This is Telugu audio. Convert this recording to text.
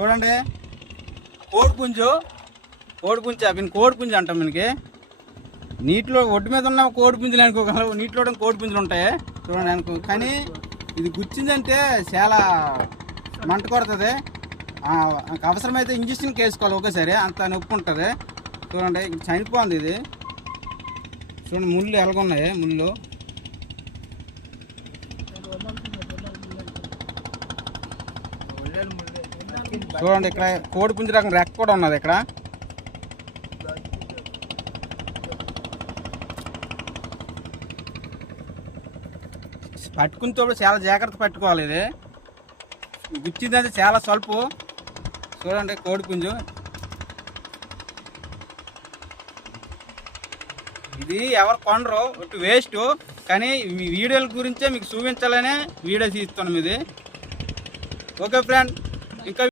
చూడండి. కోడిపుంజు కోడిపుంజు అవి కోడిపుంజు అంటాం మనకి నీటిలో ఒడ్డు మీద ఉన్న కోడిపుంజులు అనుకోగలవు నీటిలో కోడిపుంజులు ఉంటాయి చూడండి అనుకో. కానీ ఇది గుచ్చిందంటే చాలా మంట కొడుతుంది. అవసరమైతే ఇంజక్షన్ వేసుకోవాలి ఒకేసారి అంత నొప్పి ఉంటుంది. చూడండి ఇది చనిపోతుంది ఇది. చూడండి ముళ్ళు ఎలాగున్నాయి ముళ్ళు. చూడండి ఇక్కడ కోడి పుంజు రకం రెక్క కూడా ఉన్నది ఇక్కడ. పట్టుకునేటప్పుడు చాలా జాగ్రత్త పట్టుకోవాలి ఇది. గుచ్చిందంటే చాలా స్వల్పు. చూడండి కోడి పుంజు. ఇది ఎవరు కొనరు ఇటు వేస్ట్ కానీ మీ వీడియోల గురించే మీకు చూపించాలనే వీడియో తీస్తున్నాం ఇది. ఓకే ఫ్రెండ్ ఇంకా